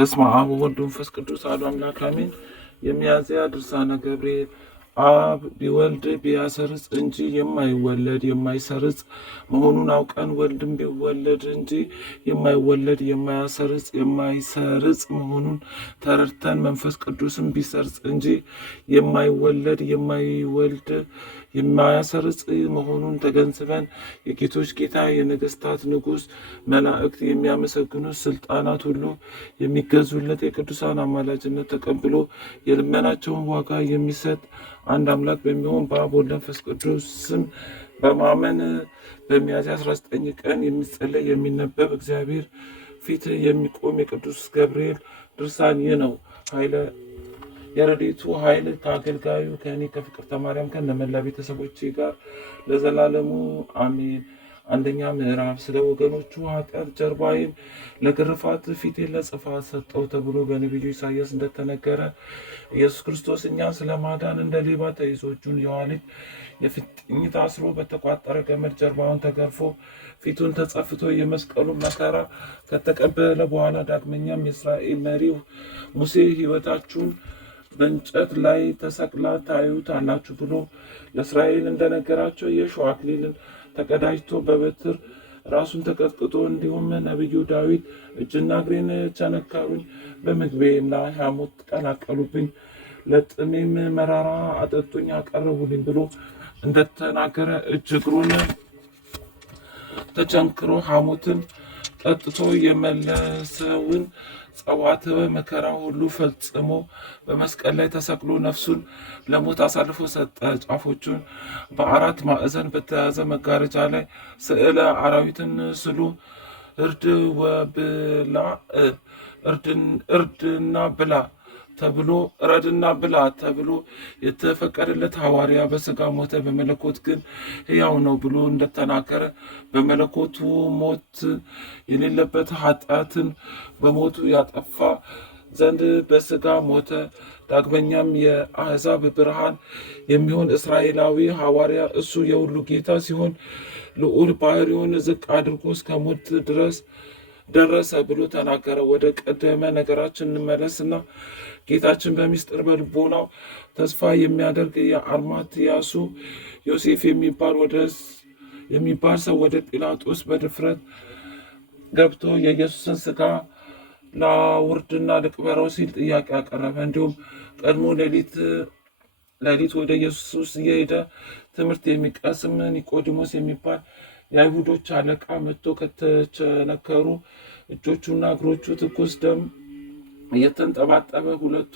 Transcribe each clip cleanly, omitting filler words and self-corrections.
በስመ አብ ወወልድ ወመንፈስ ቅዱስ አሐዱ አምላክ አሜን። የሚያዝያ ድርሳነ ገብርኤል። አብ ቢወልድ ቢያሰርጽ እንጂ የማይወለድ የማይሰርጽ መሆኑን አውቀን ወልድም ቢወለድ እንጂ የማይወለድ የማያሰርጽ የማይሰርጽ መሆኑን ተረድተን መንፈስ ቅዱስም ቢሰርጽ እንጂ የማይወለድ የማይወልድ የማያሰርጽ መሆኑን ተገንዝበን የጌቶች ጌታ የነገስታት ንጉሥ መላእክት የሚያመሰግኑት ስልጣናት ሁሉ የሚገዙለት የቅዱሳን አማላጅነት ተቀብሎ የልመናቸውን ዋጋ የሚሰጥ አንድ አምላክ በሚሆን በአብ ወልድ መንፈስ ቅዱስ ስም በማመን በሚያዝያ 19 ቀን የሚጸለይ የሚነበብ እግዚአብሔር ፊት የሚቆም የቅዱስ ገብርኤል ድርሳን ይህ ነው። የረድኤቱ ኃይል ከአገልጋዩ ከእኔ ከፍቅርተ ማርያም ከነመላ ቤተሰቦቼ ጋር ለዘላለሙ አሜን። አንደኛ ምዕራፍ ስለ ወገኖቹ ኃጢአት ጀርባዬን ለግርፋት ፊቴን ለጽፋት ሰጠው ተብሎ በነቢዩ ኢሳያስ እንደተነገረ ኢየሱስ ክርስቶስ እኛን ስለ ማዳን እንደ ሌባ ተይዞ እጁን የኋሊት የፊጥኝ ታስሮ በተቋጠረ ገመድ ጀርባውን ተገርፎ ፊቱን ተጸፍቶ የመስቀሉን መከራ ከተቀበለ በኋላ ዳግመኛም የእስራኤል መሪው ሙሴ ሕይወታችሁን በእንጨት ላይ ተሰቅላ ታዩታላችሁ ብሎ ለእስራኤል እንደነገራቸው የእሾህ አክሊልን ተቀዳጅቶ በበትር ራሱን ተቀጥቅጦ እንዲሁም ነቢዩ ዳዊት እጅና እግሬን ቸነከሩኝ፣ በምግቤም ላይ ሐሞት ቀላቀሉብኝ፣ ለጥሜም መራራ አጠጡኝ አቀረቡልኝ ብሎ እንደተናገረ እጅ እግሩን ተቸንክሮ ሐሞትን ጠጥቶ የመለሰውን ጸዋትወ መከራ ሁሉ ፈጽሞ በመስቀል ላይ ተሰቅሎ ነፍሱን ለሞት አሳልፎ ሰጠ። ጫፎቹን በአራት ማዕዘን በተያዘ መጋረጃ ላይ ስዕለ አራዊትን ስሉ እርድና ብላ ተብሎ የተፈቀደለት ሐዋርያ በስጋ ሞተ፣ በመለኮት ግን ሕያው ነው ብሎ እንደተናገረ በመለኮቱ ሞት የሌለበት ኃጢአትን በሞቱ ያጠፋ ዘንድ በስጋ ሞተ። ዳግመኛም የአሕዛብ ብርሃን የሚሆን እስራኤላዊ ሐዋርያ እሱ የሁሉ ጌታ ሲሆን ልዑል ባህሪውን ዝቅ አድርጎ እስከ ሞት ድረስ ደረሰ ብሎ ተናገረ። ወደ ቀደመ ነገራችን እንመለስና ጌታችን በሚስጥር በልቦናው ተስፋ የሚያደርግ የአርማትያሱ ዮሴፍ የሚባል ሰው ወደ ጲላጦስ በድፍረት ገብቶ የኢየሱስን ስጋ ላውርድና ልቅበረው ሲል ጥያቄ አቀረበ። እንዲሁም ቀድሞ ሌሊት ወደ ኢየሱስ እየሄደ ትምህርት የሚቀስም ኒቆዲሞስ የሚባል የአይሁዶች አለቃ መጥቶ ከተቸነከሩ እጆቹና እግሮቹ ትኩስ ደም እየተንጠባጠበ ሁለቱ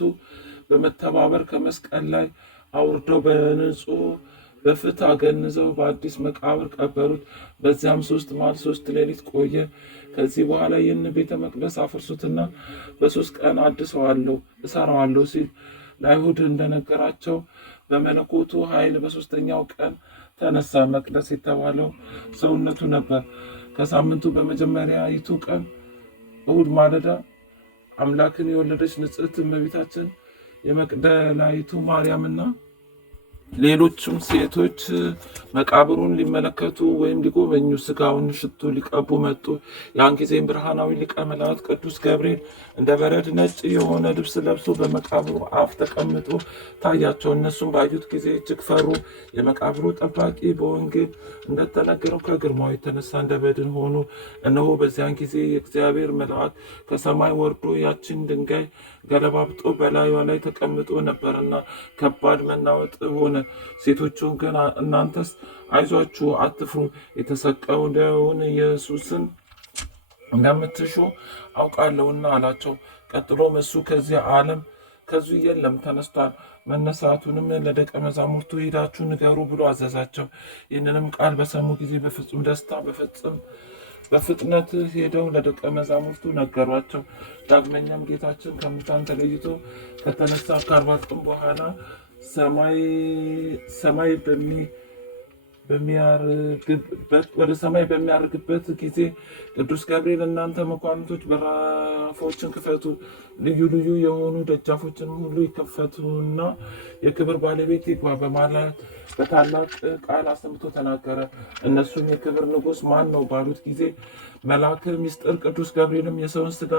በመተባበር ከመስቀል ላይ አውርደው በንጹህ በፍትህ አገንዘው በአዲስ መቃብር ቀበሩት። በዚያም 3 መዓልት 3 ሌሊት ቆየ። ከዚህ በኋላ ይህን ቤተ መቅደስ አፍርሱትና በ3 ቀን እሰራዋለሁ ሲል ለአይሁድ እንደነገራቸው በመለኮቱ ኃይል በ3ኛው ቀን ተነሳ። መቅደስ የተባለው ሰውነቱ ነበር። ከሳምንቱ በመጀመሪያይቱ ቀን እሑድ ማለዳ አምላክን የወለደች ንጽሕት እመቤታችን የመቅደላዊቱ ማርያምና ሌሎችም ሴቶች መቃብሩን ሊመለከቱ ወይም ሊጎበኙ ስጋውን ሽቱ ሊቀቡ መጡ። ያን ጊዜም ብርሃናዊ ሊቀ መላእክት ቅዱስ ገብርኤል እንደ በረድ ነጭ የሆነ ልብስ ለብሶ በመቃብሩ አፍ ተቀምጦ ታያቸው። እነሱም ባዩት ጊዜ እጅግ ፈሩ። የመቃብሩ ጠባቂ በወንጌል እንደተነገረው ከግርማው የተነሳ እንደ በድን ሆኑ። እነሆ በዚያን ጊዜ የእግዚአብሔር መልአክ ከሰማይ ወርዶ ያችን ድንጋይ ገለባብጦ በላዩዋ ላይ ተቀምጦ ነበርና ከባድ መናወጥ ሆነ። ሴቶቹ ግን እናንተስ አይዟችሁ አትፍሩ፣ የተሰቀለውን ኢየሱስን እንደምትሹ አውቃለሁና አላቸው። ቀጥሎም እሱ ከዚህ የለም ተነስቷል፣ መነሳቱንም ለደቀ መዛሙርቱ ሄዳችሁ ንገሩ ብሎ አዘዛቸው። ይህንንም ቃል በሰሙ ጊዜ በፍጹም ደስታ በፍጥነት ሄደው ለደቀ መዛሙርቱ ነገሯቸው። ዳግመኛም ጌታችን ከሙታን ተለይቶ ከተነሳ ከ40 ቀን በኋላ ሰማይ ወደ ሰማይ በሚያርግበት ጊዜ ቅዱስ ገብርኤል እናንተ መኳንንቶች በራፎችን ክፈቱ፣ ልዩ ልዩ የሆኑ ደጃፎችን ሁሉ ይከፈቱና የክብር ባለቤት ይግባ በማለት በታላቅ ቃል አሰምቶ ተናገረ። እነሱም የክብር ንጉሥ ማን ነው ባሉት ጊዜ መልአከ ምስጢር ቅዱስ ገብርኤልም የሰውን ሥጋ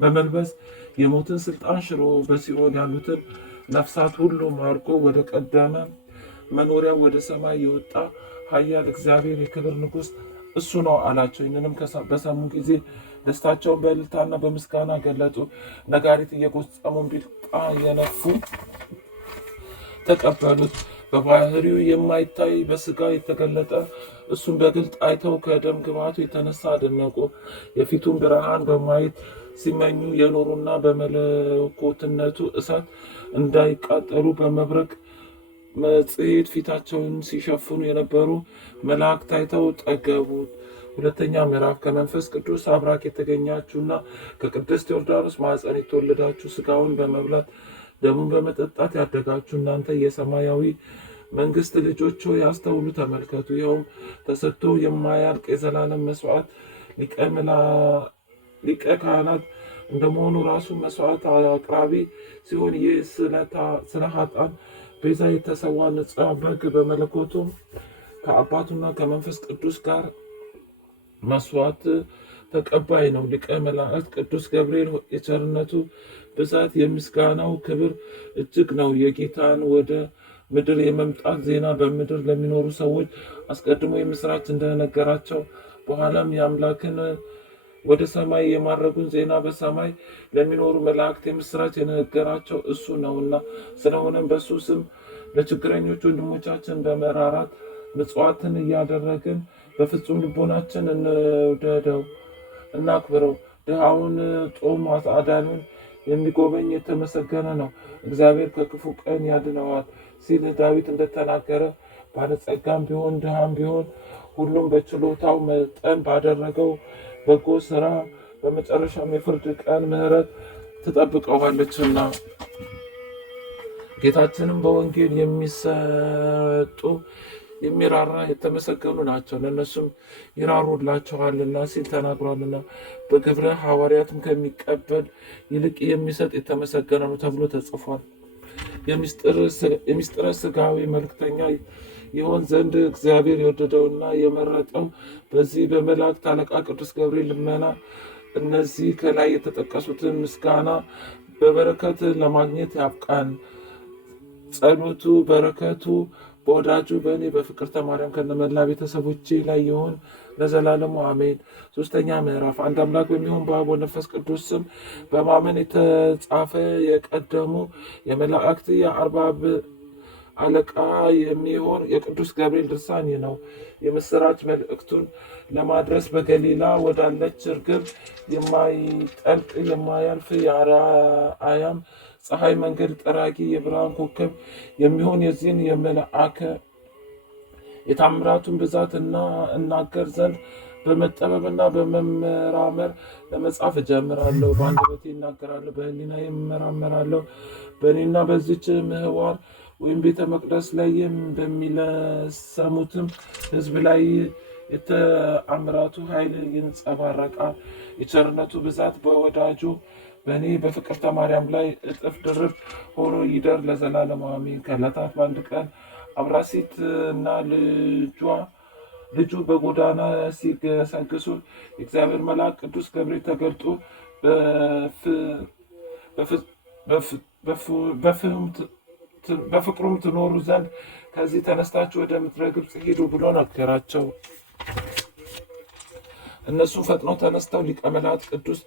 በመልበስ የሞትን ስልጣን ሽሮ በሲኦል ያሉትን ነፍሳት ሁሉ ማርኮ ወደ ቀደመ መኖሪያው ወደ ሰማይ የወጣ ኃያል እግዚአብሔር የክብር ንጉሥ እሱ ነው አላቸው። ይህንንም በሰሙ ጊዜ ደስታቸውን በእልልታና በምስጋና ገለጡ። ነጋሪት እየጎሰሙ ቢልጣ እየነፉ ተቀበሉት። በባህሪው የማይታይ በስጋ የተገለጠ እሱም በግልጥ አይተው ከደም ግባቱ የተነሳ አደነቁ። የፊቱን ብርሃን በማየት ሲመኙ የኖሩና በመለኮትነቱ እሳት እንዳይቃጠሉ በመብረቅ መጽሔት ፊታቸውን ሲሸፍኑ የነበሩ መላእክት ታይተው ጠገቡት። ሁለተኛ ምዕራፍ ከመንፈስ ቅዱስ አብራክ የተገኛችሁና ከቅድስት ዮርዳኖስ ማኅፀን የተወለዳችሁ ሥጋውን በመብላት ደሙን በመጠጣት ያደጋችሁ እናንተ የሰማያዊ መንግሥት ልጆች ሆይ አስተውሉ፣ ተመልከቱ። ይኸውም ተሰጥቶ የማያልቅ የዘላለም መስዋዕት ሊቀ ካህናት እንደመሆኑ ራሱ መስዋዕት አቅራቢ ሲሆን ይህ ስለ ኃጥአን ቤዛ የተሰዋ ንጹሕ በግ በመለኮቱም ከአባቱና ከመንፈስ ቅዱስ ጋር መስዋዕት ተቀባይ ነው። ሊቀ መላእክት ቅዱስ ገብርኤል የቸርነቱ ብዛት የምስጋናው ክብር እጅግ ነው። የጌታን ወደ ምድር የመምጣት ዜና በምድር ለሚኖሩ ሰዎች አስቀድሞ የምስራች እንደነገራቸው በኋላም የአምላክን ወደ ሰማይ የማረጉን ዜና በሰማይ ለሚኖሩ መላእክት የምስራች የነገራቸው እሱ ነውና፣ ስለሆነም በእሱ ስም ለችግረኞች ወንድሞቻችን በመራራት ምጽዋትን እያደረግን በፍጹም ልቦናችን እንውደደው፣ እናክብረው። ድሃውን ጦም አዳኑን የሚጎበኝ የተመሰገነ ነው፣ እግዚአብሔር ከክፉ ቀን ያድነዋል ሲል ዳዊት እንደተናገረ ባለጸጋም ቢሆን ድሃም ቢሆን ሁሉም በችሎታው መጠን ባደረገው በጎ ስራ በመጨረሻም የፍርድ ቀን ምሕረት ትጠብቀዋለችና። ጌታችንም በወንጌል የሚሰጡ የሚራራ የተመሰገኑ ናቸው ለእነሱም ይራሩላቸዋልና ሲል ተናግሯልና። በግብረ ሐዋርያትም ከሚቀበል ይልቅ የሚሰጥ የተመሰገነ ነው ተብሎ ተጽፏል። የሚስጥረ ሥጋዊ መልክተኛ ይሆን ዘንድ እግዚአብሔር የወደደውና የመረጠው በዚህ በመላእክት አለቃ ቅዱስ ገብርኤል ልመና እነዚህ ከላይ የተጠቀሱትን ምስጋና በበረከት ለማግኘት ያብቃን። ጸሎቱ በረከቱ በወዳጁ በእኔ በፍቅርተ ማርያም ከነመላ ቤተሰቦቼ ላይ ይሁን ለዘላለሙ አሜን። ሶስተኛ ምዕራፍ አንድ አምላክ በሚሆን በአብ ወመንፈስ ቅዱስ ስም በማመን የተጻፈ የቀደሙ የመላእክት የአርባብ አለቃ የሚሆን የቅዱስ ገብርኤል ድርሳን ነው። የምስራች መልእክቱን ለማድረስ በገሊላ ወዳለች እርግብ የማይጠልቅ የማያልፍ የአርያም ፀሐይ መንገድ ጠራጊ የብርሃን ኮከብ የሚሆን የዚህን የመልአከ የታምራቱን ብዛት እናገር ዘንድ በመጠበብና በመመራመር ለመጻፍ እጀምራለሁ። በአንደበቴ እናገራለሁ፣ በሕሊና እመራመራለሁ። በእኔና በዚች ምህዋር ወይም ቤተ መቅደስ ላይ በሚለሰሙትም ሕዝብ ላይ የተአምራቱ ኃይል ይንጸባረቃል። የቸርነቱ ብዛት በወዳጁ በእኔ በፍቅርተ ማርያም ላይ እጥፍ ድርብ ሆኖ ይደር ለዘላለም አሜን። ከዕለታት በአንድ ቀን አብራሲት እና ልጁ በጎዳና ሲገሰግሱ የእግዚአብሔር መልአክ ቅዱስ ገብርኤል ተገልጦ በፍቅሩም ትኖሩ ዘንድ ከዚህ ተነስታችሁ ወደ ምድረ ግብፅ ሂዱ ብሎ ነገራቸው። እነሱም ፈጥነው ተነስተው ሊቀ መላእክት ቅዱስ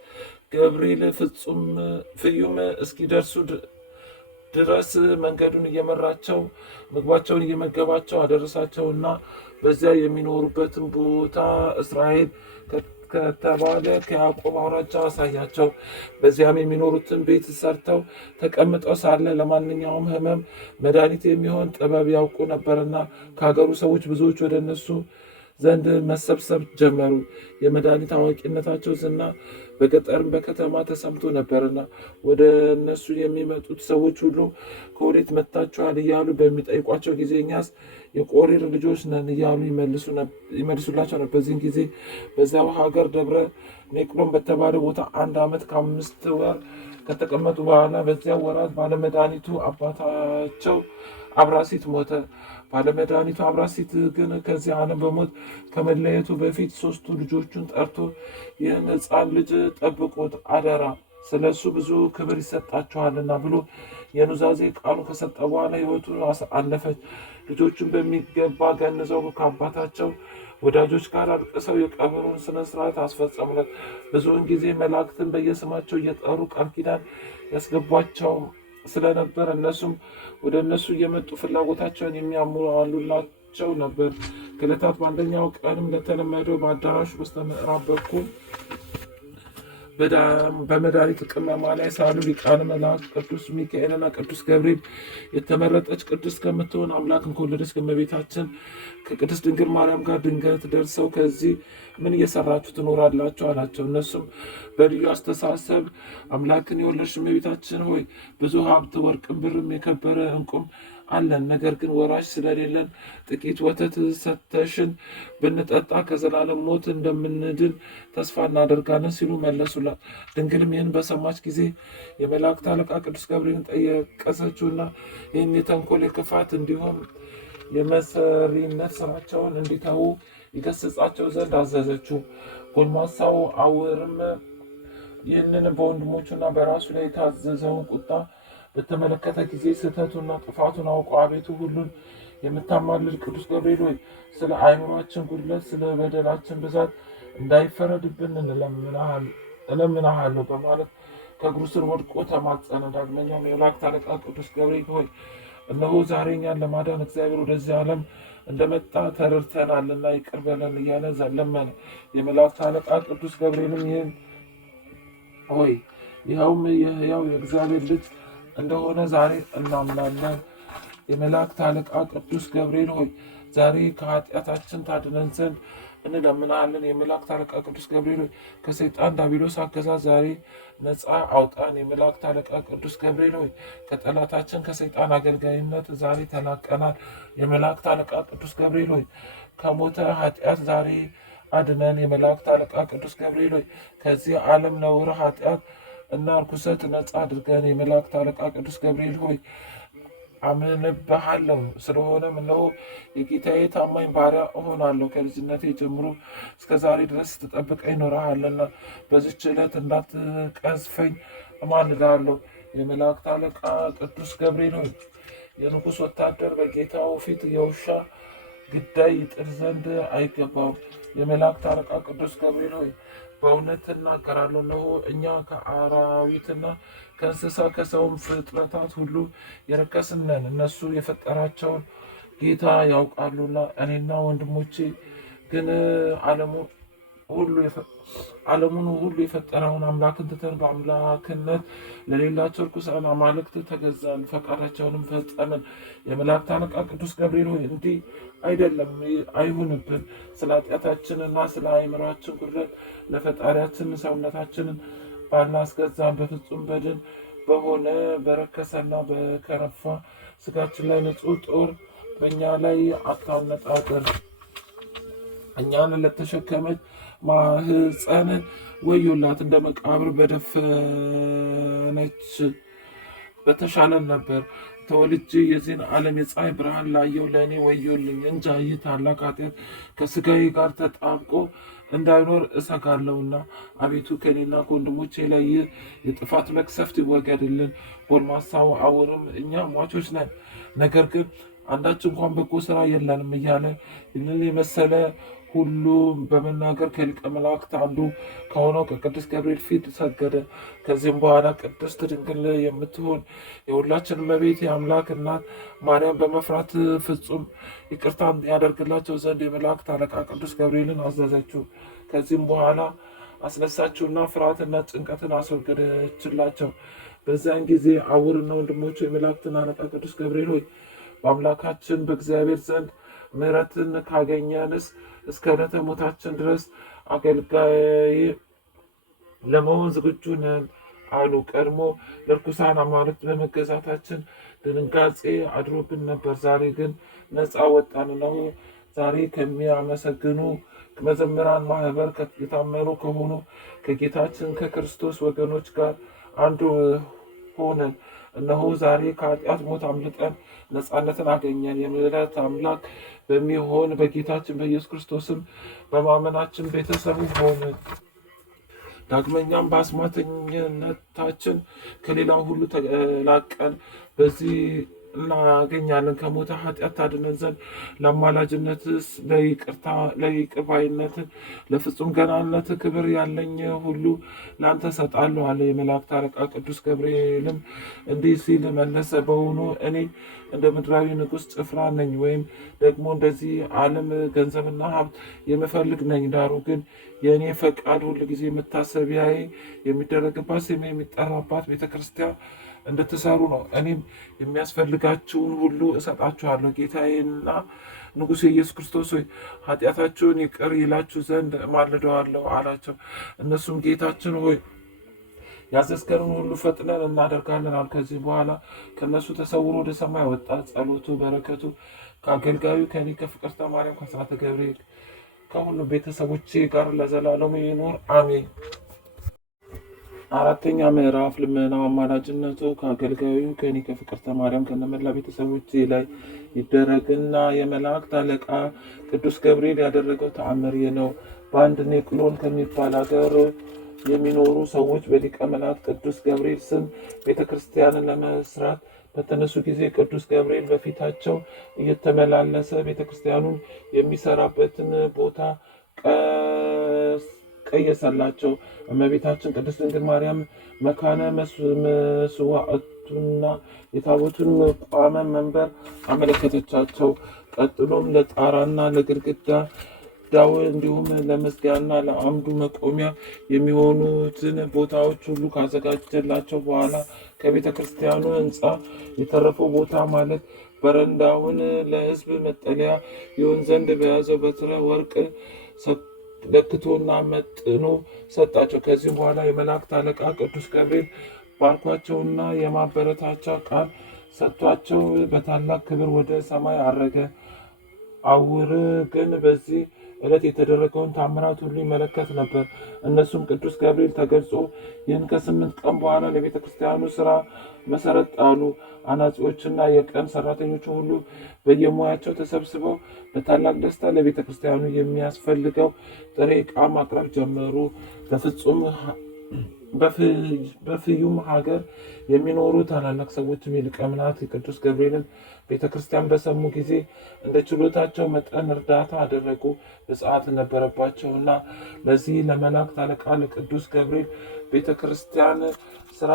ገብርኤል ፍዩም እስኪደርሱ ድረስ መንገዱን እየመራቸው ምግባቸውን እየመገባቸው አደረሳቸውና በዚያ የሚኖሩበትን ቦታ እስራኤል ከተባለ ከያዕቆብ አውራጃ አሳያቸው። በዚያም የሚኖሩትን ቤት ሰርተው ተቀምጠው ሳለ ለማንኛውም ሕመም መድኃኒት የሚሆን ጥበብ ያውቁ ነበርና ከሀገሩ ሰዎች ብዙዎች ወደ እነሱ ዘንድ መሰብሰብ ጀመሩ። የመድኃኒት አዋቂነታቸው ዝና በገጠርም በከተማ ተሰምቶ ነበርና ወደ እነሱ የሚመጡት ሰዎች ሁሉ ከወዴት መጥታችኋል እያሉ በሚጠይቋቸው ጊዜ እኛስ የቆሬር ልጆች ነን እያሉ ይመልሱላቸው ነበር። በዚህን ጊዜ በዚያው ሀገር ደብረ ኔቅሎን በተባለ ቦታ 1 ዓመት ከ5 ወር ከተቀመጡ በኋላ በዚያ ወራት ባለመድኃኒቱ አባታቸው አብራሲት ሞተ። ባለመድኃኒቱ አብራሲት ግን ከዚህ ዓለም በሞት ከመለየቱ በፊት 3ቱ ልጆቹን ጠርቶ ይህን ሕፃን ልጅ ጠብቁት አደራ፣ ስለ እሱ ብዙ ክብር ይሰጣችኋልና ብሎ የኑዛዜ ቃሉ ከሰጠ በኋላ ሕይወቱ አለፈች። ልጆቹን በሚገባ ገንዘው ከአባታቸው ወዳጆች ጋር አልቅሰው የቀብሩን ስነ ስርዓት አስፈጸሙለት። ብዙውን ጊዜ መላእክትን በየስማቸው እየጠሩ ቃል ኪዳን ያስገቧቸው ስለነበር እነሱም ወደ እነሱ እየመጡ ፍላጎታቸውን የሚያሟሉላቸው ነበር። ከዕለታት በአንደኛው ቀንም እንደተለመደው በአዳራሹ በስተ ምዕራብ በኩል በመድኃኒት ቅመማ ላይ ሳሉ ሊቃነ መላእክት ቅዱስ ሚካኤልና ቅዱስ ገብርኤል የተመረጠች ቅዱስ ከምትሆን አምላክን ከወለደች ከእመቤታችን ከቅድስት ድንግል ማርያም ጋር ድንገት ደርሰው ከዚህ ምን እየሰራችሁ ትኖራላችሁ? አላቸው። እነሱም በልዩ አስተሳሰብ አምላክን የወለድሽ እመቤታችን ሆይ ብዙ ሀብት፣ ወርቅም፣ ብርም፣ የከበረ ዕንቁም አለን። ነገር ግን ወራሽ ስለሌለን ጥቂት ወተት ሰተሽን ብንጠጣ ከዘላለም ሞት እንደምንድን ተስፋ እናደርጋለን ሲሉ መለሱላት። ድንግልም ይህን በሰማች ጊዜ የመላእክት አለቃ ቅዱስ ገብርኤልን ጠየቀሰችውና ይህን የተንኮል የክፋት እንዲሁም የመሰሪነት ስራቸውን እንዲተዉ ይገስጻቸው ዘንድ አዘዘችው። ጎልማሳው አውርም ይህንን በወንድሞቹና በራሱ ላይ የታዘዘውን ቁጣ በተመለከተ ጊዜ ስህተቱና ጥፋቱን አውቆ አቤቱ ሁሉን የምታማልድ ቅዱስ ገብርኤል ሆይ ስለ አእምሯችን ጉድለት ስለ በደላችን ብዛት እንዳይፈረድብን እለምንሃለሁ በማለት ከእግሩ ስር ወድቆ ተማጸነ። ዳግመኛም የመላእክት አለቃ ቅዱስ ገብርኤል ሆይ እነሆ ዛሬ እኛን ለማዳን እግዚአብሔር ወደዚህ ዓለም እንደመጣ ተረድተናልና ይቅር በለን እያለ ዘለመነ። የመላእክት አለቃ ቅዱስ ገብርኤልም ይህን ሆይ ይኸውም የሕያው የእግዚአብሔር ልጅ እንደሆነ ዛሬ እናምናለን። የመላእክት አለቃ ቅዱስ ገብርኤል ሆይ ዛሬ ከኃጢአታችን ታድነን ዘንድ እንለምናለን። የመላእክት አለቃ ቅዱስ ገብርኤል ሆይ ከሰይጣን ዲያብሎስ አገዛዝ ዛሬ ነፃ አውጣን። የመላእክት አለቃ ቅዱስ ገብርኤል ሆይ ከጠላታችን ከሰይጣን አገልጋይነት ዛሬ ተላቀናል። የመላእክት አለቃ ቅዱስ ገብርኤል ሆይ ከሞተ ኃጢአት ዛሬ አድነን። የመላእክት አለቃ ቅዱስ ገብርኤል ሆይ ከዚህ ዓለም ነውር ኃጢአት እና ርኩሰት ነፃ አድርገን። የመላእክት አለቃ ቅዱስ ገብርኤል ሆይ አምንብሃለሁ፣ ስለሆነም እነሆ የጌታዬ ታማኝ ባሪያ እሆናለሁ። ከልጅነቴ ጀምሮ እስከ ዛሬ ድረስ ተጠብቀኝ ኖረሃልና በዚች ዕለት እንዳትቀዝፈኝ እማልዳለሁ። የመላእክት አለቃ ቅዱስ ገብርኤል ሆይ የንጉሥ ወታደር በጌታው ፊት የውሻ ግዳይ ይጥል ዘንድ አይገባም። የመላእክት አለቃ ቅዱስ ገብርኤል ሆይ በእውነት እናገራለሁ፣ እነሆ እኛ ከአራዊትና ከእንስሳ ከሰውም ፍጥረታት ሁሉ የረከስን ነን። እነሱ የፈጠራቸውን ጌታ ያውቃሉና እኔና ወንድሞቼ ግን ዓለሙን ሁሉ የፈጠረውን አምላክን ትተን በአምላክነት ለሌላቸው ርኩሳን አማልክት ተገዛን፣ ፈቃዳቸውንም ፈጸምን። የመላእክት አለቃ ቅዱስ ገብርኤል ሆይ እንዲህ አይደለም አይሁንብን። ስለ ኃጢአታችንና ስለ አእምሯችን ጉድለት ለፈጣሪያችን ሰውነታችንን ባናስገዛን በፍጹም በድን በሆነ በረከሰና በከረፋ ስጋችን ላይ ንጹሕ ጦር በእኛ ላይ አታነጣጥር። እኛን ለተሸከመች ማህፀንን ወዮላት፣ እንደ መቃብር በደፈነች በተሻለን ነበር። ተወልጄ የዚህን ዓለም የፀሐይ ብርሃን ላየው ለእኔ ወዮልኝ እንጃ ይህ ታላቅ ኃጢአት ከስጋዬ ጋር ተጣብቆ እንዳይኖር እሰጋለሁና አቤቱ ከኔና ከወንድሞቼ ላይ ይህ የጥፋት መቅሰፍት ይወገድልን። ጎልማሳው አውርም እኛ ሟቾች ነን፣ ነገር ግን አንዳች እንኳን በጎ ስራ የለንም እያለ ይህንን የመሰለ ሁሉ በመናገር ከሊቀ መላእክት አንዱ ከሆነው ከቅዱስ ገብርኤል ፊት ሰገደ። ከዚህም በኋላ ቅድስት ድንግል የምትሆን የሁላችን እመቤት የአምላክ እናት ማርያም በመፍራት ፍጹም ይቅርታን ያደርግላቸው ዘንድ የመላእክት አለቃ ቅዱስ ገብርኤልን አዘዘችው። ከዚህም በኋላ አስነሳችውና ፍርሃትና ጭንቀትን አስወገደችላቸው። በዚያን ጊዜ አውርና ወንድሞቹ የመላእክትን አለቃ ቅዱስ ገብርኤል ሆይ በአምላካችን በእግዚአብሔር ዘንድ ምሕረትን ካገኘንስ እስከ ዕለተ ሞታችን ድረስ አገልጋይ ለመሆን ዝግጁ ነን አሉ። ቀድሞ ለርኩሳን አማልክት በመገዛታችን ድንጋጼ አድሮብን ነበር። ዛሬ ግን ነፃ ወጣን ነው። ዛሬ ከሚያመሰግኑ መዘምራን ማህበር የታመኑ ከሆኑ ከጌታችን ከክርስቶስ ወገኖች ጋር አንዱ ሆነን እነሆ ዛሬ ከኃጢአት ሞት አምልጠን ነፃነትን አገኘን። የምሕረት አምላክ በሚሆን በጌታችን በኢየሱስ ክርስቶስም በማመናችን ቤተሰቡ ሆንን። ዳግመኛም በአስማተኝነታችን ከሌላው ሁሉ ተላቀን በዚህ እናገኛለን። ከሞተ ኃጢአት ታድነን ዘንድ ለአማላጅነትስ ለይቅር ባይነትን ለፍጹም ገናነት ክብር ያለኝ ሁሉ ለአንተ ሰጣለሁ አለ። የመላእክት አለቃ ቅዱስ ገብርኤልም እንዲህ ሲል መለሰ፣ በውኑ እኔ እንደ ምድራዊ ንጉሥ ጭፍራ ነኝ? ወይም ደግሞ እንደዚህ ዓለም ገንዘብና ሀብት የምፈልግ ነኝ? ዳሩ ግን የእኔ ፈቃድ ሁል ጊዜ መታሰቢያዬ የሚደረግባት ስሜ የሚጠራባት ቤተክርስቲያን እንድትሰሩ ነው። እኔም የሚያስፈልጋችሁን ሁሉ እሰጣችኋለሁ። ጌታዬና ንጉሥ ኢየሱስ ክርስቶስ ሆይ ኃጢአታችሁን ይቅር ይላችሁ ዘንድ ማልደዋለሁ አላቸው። እነሱም ጌታችን ሆይ ያዘዝከንን ሁሉ ፈጥነን እናደርጋለን አሉ። ከዚህ በኋላ ከእነሱ ተሰውሮ ወደ ሰማይ ወጣ። ጸሎቱ በረከቱ ከአገልጋዩ ከእኔ ከፍቅርተ ማርያም ከስራተ ገብርኤል ከሁሉ ቤተሰቦቼ ጋር ለዘላለሙ ይኑር አሜን። አራተኛ ምዕራፍ ልመናው አማላጅነቱ ከአገልጋዩ ከእኔ ከፍቅርተ ማርያም ከነመላ ቤተሰቦቼ ላይ ይደረግና የመላእክት አለቃ ቅዱስ ገብርኤል ያደረገው ተአምር ነው። በአንድ ኔቅሎን ከሚባል ሀገር የሚኖሩ ሰዎች በሊቀ መላእክት ቅዱስ ገብርኤል ስም ቤተ ክርስቲያንን ለመስራት በተነሱ ጊዜ ቅዱስ ገብርኤል በፊታቸው እየተመላለሰ ቤተ ክርስቲያኑን የሚሰራበትን ቦታ ቀየሰላቸው። እመቤታችን ቅድስት ድንግል ማርያም መካነ መስዋዕቱና የታቦቱን ቋመ መንበር አመለከተቻቸው። ቀጥሎም ለጣራና ለግድግዳ ዳው እንዲሁም ለመዝጊያና ለአምዱ መቆሚያ የሚሆኑትን ቦታዎች ሁሉ ካዘጋጀላቸው በኋላ ከቤተ ክርስቲያኑ ሕንፃ የተረፈው ቦታ ማለት በረንዳውን ለሕዝብ መጠለያ ይሆን ዘንድ በያዘው በትረ ወርቅ ለክቶና መጥኖ ሰጣቸው። ከዚህም በኋላ የመላእክት አለቃ ቅዱስ ገብርኤል ባርኳቸውና የማበረታቻ ቃል ሰጥቷቸው በታላቅ ክብር ወደ ሰማይ አረገ። አውር ግን በዚህ ዕለት የተደረገውን ታምራት ሁሉ ይመለከት ነበር። እነሱም ቅዱስ ገብርኤል ተገልጾ ይህን ከ8 ቀን በኋላ ለቤተ ክርስቲያኑ ስራ መሰረት ጣሉ። አናጺዎችና የቀን ሰራተኞቹ ሁሉ በየሙያቸው ተሰብስበው በታላቅ ደስታ ለቤተ ክርስቲያኑ የሚያስፈልገው ጥሬ ዕቃ ማቅረብ ጀመሩ። በፍዩም ሀገር የሚኖሩ ታላላቅ ሰዎችም የሊቀ መላእክት የቅዱስ ገብርኤልን ቤተ ክርስቲያን በሰሙ ጊዜ እንደ ችሎታቸው መጠን እርዳታ አደረጉ። ብፅዓት ነበረባቸውና ለዚህ ለመላእክት አለቃ ለቅዱስ ገብርኤል ቤተ ክርስቲያን ስራ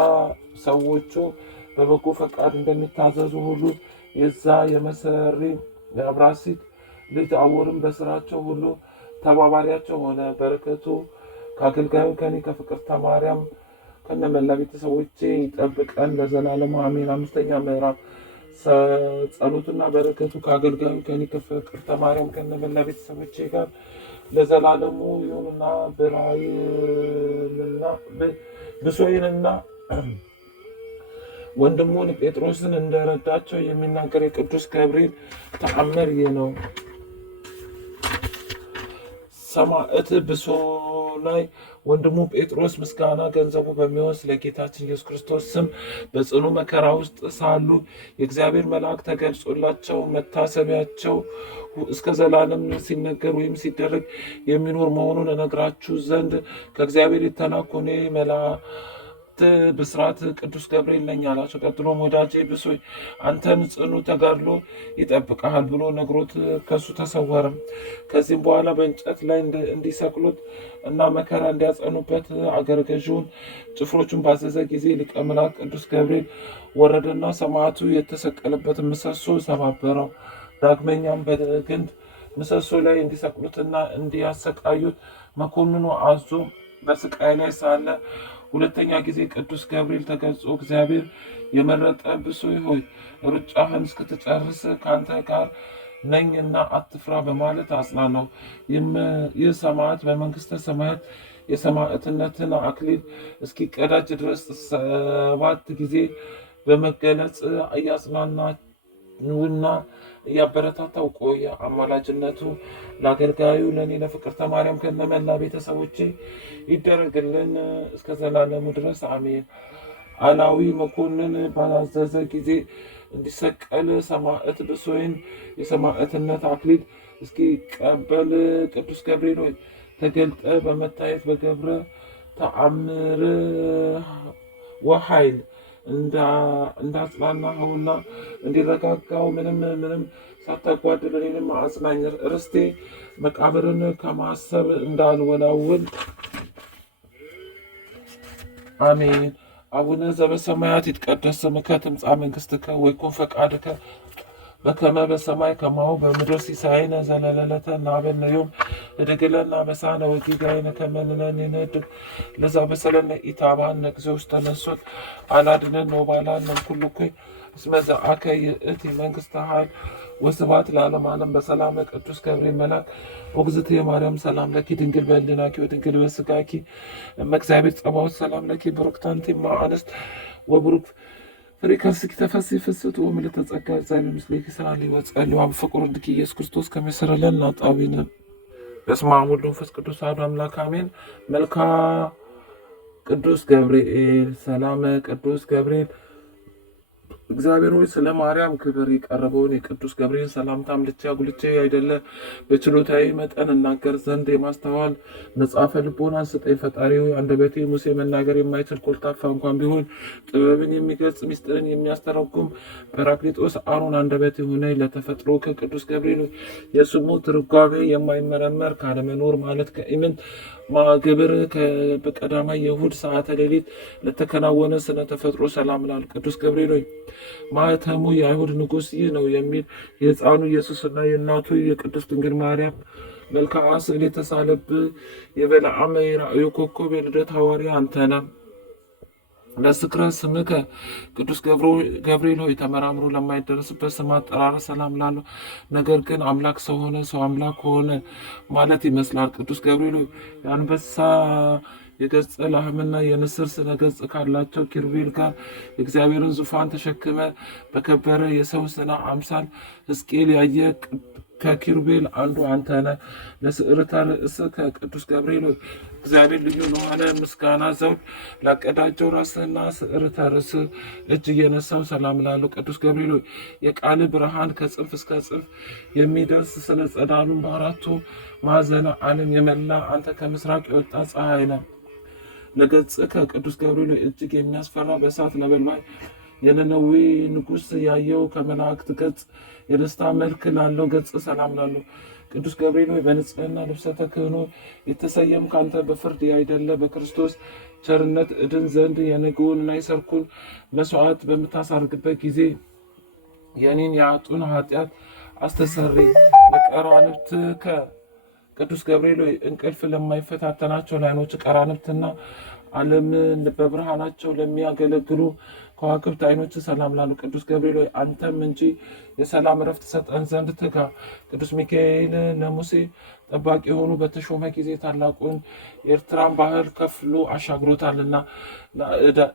ሰዎቹ በበጎ ፈቃድ እንደሚታዘዙ ሁሉ የዛ የመሰሪ የአብራሲት ልጅ አወርም በስራቸው ሁሉ ተባባሪያቸው ሆነ። በረከቱ ከአገልጋዩ ከኔ ከፍቅርተ ማርያም ከነመላ ቤተሰቦቼ ይጠብቀን ለዘላለሙ አሜን። አምስተኛ ምዕራፍ ጸሎቱና በረከቱ ከአገልጋዩ ከኔ ከፍቅርተ ማርያም ከነመላ ቤተሰቦቼ ጋር ለዘላለሙ ይሁንና ብሶይንና ወንድሙን ጴጥሮስን እንደረዳቸው የሚናገር የቅዱስ ገብርኤል ተአምር ይህ ነው። ሰማዕት ብሶይ ወንድሙ ጴጥሮስ ምስጋና ገንዘቡ በሚሆን ስለ ጌታችን ኢየሱስ ክርስቶስ ስም በጽኑ መከራ ውስጥ ሳሉ የእግዚአብሔር መልአክ ተገልጾላቸው መታሰቢያቸው እስከ ዘላለም ሲነገር ወይም ሲደረግ የሚኖር መሆኑን እነግራችሁ ዘንድ ከእግዚአብሔር የተላኩ እኔ ብስራት ቅዱስ ገብርኤል ነኝ አላቸው። ቀጥሎም ወዳጄ ብሶይ አንተን ጽኑ ተጋድሎ ይጠብቀሃል ብሎ ነግሮት ከሱ ተሰወረም። ከዚህም በኋላ በእንጨት ላይ እንዲሰቅሉት እና መከራ እንዲያጸኑበት አገረ ገዢውን ጭፍሮቹን ባዘዘ ጊዜ ሊቀ መላእክት ቅዱስ ገብርኤል ወረደና ሰማዕቱ የተሰቀለበትን ምሰሶ ሰባበረው። ዳግመኛም በግንድ ምሰሶ ላይ እንዲሰቅሉትና እንዲያሰቃዩት መኮንኑ አዞ በስቃይ ላይ ሳለ ሁለተኛ ጊዜ ቅዱስ ገብርኤል ተገልጾ እግዚአብሔር የመረጠ ብሶይ ሆይ ሩጫህን እስክትጨርስ ከአንተ ጋር ነኝና አትፍራ በማለት አጽናናው። ይህ ሰማዕት በመንግስተ ሰማያት የሰማዕትነትን አክሊል እስኪቀዳጅ ድረስ 7 ጊዜ በመገለጽ እያጽናናውና እያበረታታው ቆየ። አማላጅነቱ ለአገልጋዩ ለእኔ ለፍቅርተ ማርያም ከነመላ ቤተሰቦቼ ይደረግልን እስከ ዘላለሙ ድረስ አሜን። አላዊ መኮንን ባዘዘ ጊዜ እንዲሰቀል ሰማዕት ብሶይን የሰማዕትነት አክሊል እስኪቀበል ቅዱስ ገብርኤል ሆይ ተገልጠ በመታየት በገብረ ተአምር ወኃይል እንዳጽናናኸውና እንዲረጋጋው ምንም ሳታጓድል እኔንም አጽናኝ። ርስቴ መቃብርን ከማሰብ እንዳልወላውል አሜን። አቡነ ዘበሰማያት ይትቀደስ ስምከ ትምጻእ መንግሥትከ ወይኩን ፈቃድከ በከመ በሰማይ ከማሁ በምድር ሲሳየነ ዘለለዕለትነ ሀበነ ዮም ህድግ ለነ አበሳነ ወጌጋየነ ከመ ንሕነኒ ንኅድግ ለዘአበሰለነ ኢታብአነ እግዚኦ ውስተ መንሱት አላድኅነነ ወባልሐነ እምኩሉ እኩይ እስመ ዘአከ ይእቲ መንግሥተ ኃይል ወስብሐት ለዓለመ ዓለም። በሰላመ ቅዱስ ገብርኤል መልአክ ወእግዝእትየ ማርያም ሰላም ለኪ ድንግል በሕሊናኪ ወድንግል በሥጋኪ እመ እግዚአብሔር ጸባኦት ሰላም ለኪ ብሩክት አንቲ እም አንስት ወብሩክ ፍሬ ከርሥኪ ተፈሥሒ ፍስሕት ወምልዕተ ጸጋ እግዚአብሔር ምስሌኪ ሰአሊ ወጸልዪ አብ ፍቁር ወልድኪ ኢየሱስ ክርስቶስ ከመ ይሠረይ ለነ ኃጣውኢነ። በስመ አብ ወወልድ ወመንፈስ ቅዱስ አሐዱ አምላክ አሜን። መልክዐ ቅዱስ ገብርኤል ሰላመ ቅዱስ ገብርኤል እግዚአብሔር ሆይ ስለ ማርያም ክብር የቀረበውን የቅዱስ ገብርኤል ሰላምታ አምልቼ አጉልቼ አይደለ በችሎታዊ መጠን እናገር ዘንድ የማስተዋል መጽሐፈ ልቦናን ስጠኝ። ፈጣሪ ሆይ አንደበቴ ሙሴ መናገር የማይችል ኮልታፋ እንኳን ቢሆን ጥበብን የሚገልጽ ምስጢርን የሚያስተረጉም ጰራቅሊጦስ አሮን አንደበት የሆነኝ ለተፈጥሮ ከቅዱስ ገብርኤል የስሙ ትርጓሜ የማይመረመር ካለመኖር ማለት ከኢምንት ግብር በቀዳማይ የእሑድ ሰዓተ ሌሊት ለተከናወነ ስነ ተፈጥሮ ሰላም ላል ቅዱስ ገብርኤል ሆይ ማኅተሙ የአይሁድ ንጉሥ ይህ ነው የሚል የሕፃኑ ኢየሱስና የእናቱ የቅድስት ድንግል ማርያም መልክዐ ስዕል የተሳለብህ የበለዓም የራእዩ ኮከብ የልደት ሐዋርያ አንተ ነህ። ለስክረ ስምከ ቅዱስ ገብርኤል ሆይ ተመራምሮ ለማይደረስበት ስም አጠራር ሰላም ላለው ነገር ግን አምላክ ሰው ሆነ ሰው አምላክ ሆነ ማለት ይመስላል። ቅዱስ ገብርኤል ሆይ የአንበሳ የገጸ ላህምና የንስር ስነ ገጽ ካላቸው ኪሩቤል ጋር የእግዚአብሔርን ዙፋን ተሸክመ በከበረ የሰው ስነ አምሳል ሕዝቅኤል ያየ ከኪሩቤል አንዱ አንተ ነህ። ለስዕርተ ርእስ ከቅዱስ ገብርኤል እግዚአብሔር ልዩ ለሆነ ምስጋና ዘውድ ላቀዳጀው ራስህና ስዕርተ ርእስ እጅ እየነሳው ሰላም ላለው ቅዱስ ገብርኤል የቃል ብርሃን ከጽንፍ እስከ ጽንፍ የሚደርስ ስለ ጸዳሉን በአራቱ ማዕዘነ ዓለም የመላ አንተ ከምስራቅ የወጣ ፀሐይ ነህ። ለገጽ ከቅዱስ ገብርኤል እጅግ የሚያስፈራ በእሳት ነበልባል የነነዌ ንጉሥ ያየው ከመላእክት ገጽ የደስታ መልክ ላለው ገጽ ሰላም ላለው ቅዱስ ገብርኤል ሆይ በንጽህና ልብሰ ተክህኖ የተሰየም ካንተ በፍርድ ያይደለ በክርስቶስ ቸርነት እድን ዘንድ የነገውንና የሰርኩን መስዋዕት በምታሳርግበት ጊዜ የኔን የአጡን ኃጢአት አስተሰሪ ለቀራንብት ከቅዱስ ገብርኤል ሆይ እንቅልፍ ለማይፈታተናቸው ለዓይኖች ቀራንብትና ዓለምን በብርሃናቸው ለሚያገለግሉ ከዋክብት ዓይኖች ሰላም ላሉ ቅዱስ ገብርኤል ሆይ አንተም እንጂ የሰላም እረፍት ሰጠን ዘንድ ትጋ። ቅዱስ ሚካኤል ለሙሴ ጠባቂ የሆኑ በተሾመ ጊዜ ታላቁን የኤርትራን ባህር ከፍሎ አሻግሮታልና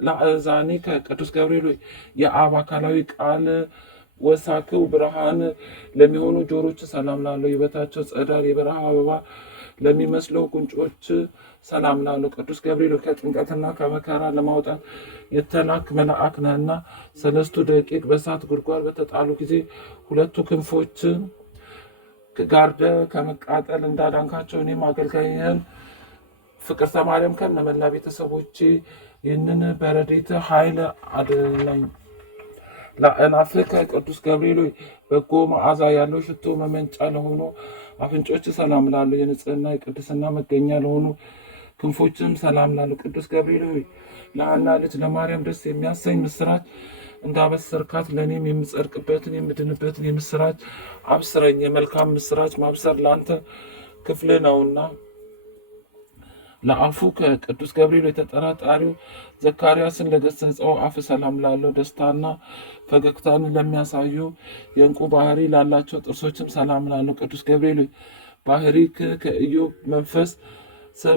ለአእዛኒ ከቅዱስ ገብርኤል ሆይ የአብ አካላዊ ቃል ወሳክው ብርሃን ለሚሆኑ ጆሮች ሰላም ላለው የበታቸው ጸዳል የበረሃ አበባ ለሚመስለው ጉንጮች ሰላም ላለው ቅዱስ ገብርኤል ከጭንቀትና ከመከራ ለማውጣት የተላክ መልአክ ነህና ሰለስቱ ደቂቅ በእሳት ጉድጓድ በተጣሉ ጊዜ ሁለቱ ክንፎች ጋርደ ከመቃጠል እንዳዳንካቸው እኔም አገልጋይህን ፍቅርተ ማርያም ከነመላ ቤተሰቦቼ ይህንን በረድኤት ኃይል አድነኝ። ለአእላፍከ ቅዱስ ገብርኤል በጎ መዓዛ ያለው ሽቶ መመንጫ ለሆኑ አፍንጮች ሰላም ላሉ የንጽህና የቅድስና መገኛ ለሆኑ ክንፎችም ሰላም ላሉ ቅዱስ ገብርኤል ሆይ ለሐና ልጅ ለማርያም ደስ የሚያሰኝ ምስራች እንዳበሰርካት ለእኔም የምጸድቅበትን የምድንበትን የምስራች አብስረኝ። የመልካም ምስራች ማብሰር ለአንተ ክፍል ነውና። ለአፉ ከቅዱስ ገብርኤል የተጠራጣሪው ዘካርያስን ለገሰጸው አፍ ሰላም ላለው ደስታና ፈገግታን ለሚያሳዩ የእንቁ ባህሪ ላላቸው ጥርሶችም ሰላም ላለው ቅዱስ ገብርኤል ባህሪ ከኢዮብ መንፈስ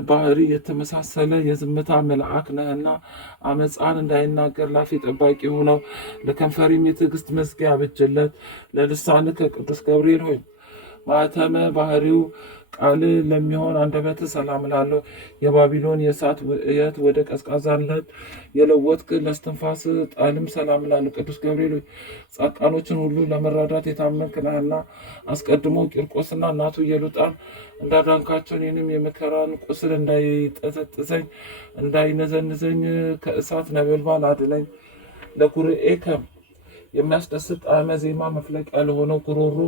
ባህሪ የተመሳሰለ የዝምታ መልአክ ነህና አመፃን እንዳይናገር ላፊ ጠባቂ ሆነው ለከንፈሪም የትዕግስት መዝጊያ አብጅለት። ለልሳንህ ከቅዱስ ገብርኤል ሆይ ማኅተመ ባህሪው ቃል ለሚሆን አንደበት ሰላም እላለሁ። የባቢሎን የእሳት እየት ወደ ቀዝቃዛነት የለወጥክ ለስትንፋስ ጣልም ሰላም እላለሁ። ቅዱስ ገብርኤል ጻድቃኖችን ሁሉ ለመራዳት የታመንክ ነህና አስቀድሞ ቂርቆስና እናቱ ኢየሉጣን እንዳዳንካቸው እኔንም የመከራን ቁስል እንዳይጠዘጥዘኝ እንዳይነዘንዘኝ ከእሳት ነበልባል አድነኝ። ለጉርኤከ የሚያስደስት ጣዕመ ዜማ መፍለቂያ ለሆነው ጉሮሮ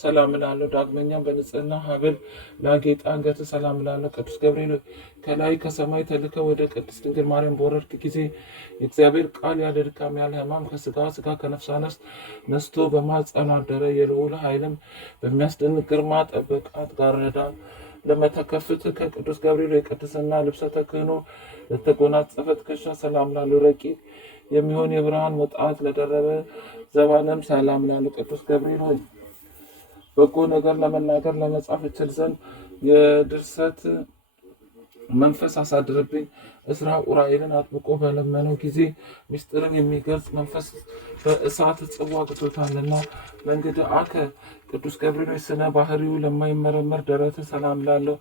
ሰላም እላለሁ። ዳግመኛም በንጽህና ሐብል ላጌጠ አንገት ሰላም እላለሁ። ቅዱስ ገብርኤል ከላይ ከሰማይ ተልከ ወደ ቅድስት ድንግል ማርያም በወረድክ ጊዜ የእግዚአብሔር ቃል ያለ ድካም ያለ ሕማም ከስጋ ስጋ ከነፍሷ ነፍስ ነስቶ በማኅፀኗ አደረ። የልዑል ኃይልም በሚያስደንቅ ግርማ ጠበቃት ጋረዳ። ለመተከፍት ከቅዱስ ገብርኤል የቅድስና ልብሰ ተክህኖ ለተጎናጸፈ ትከሻ ሰላም እላለሁ። ረቂቅ የሚሆን የብርሃን ወጣት ለደረበ ዘባንም ሰላም እላለሁ። ቅዱስ ገብርኤል ሆይ በጎ ነገር ለመናገር ለመጻፍ እችል ዘንድ የድርሰት መንፈስ አሳድርብኝ። እስራ ኡራኤልን አጥብቆ በለመነው ጊዜ ምስጢርን የሚገልጽ መንፈስ በእሳት ጽዋ ግቶታልና። መንገድ አከ ቅዱስ ገብርኤል ስነ ባህሪው ለማይመረመር ደረት ሰላም እላለሁ።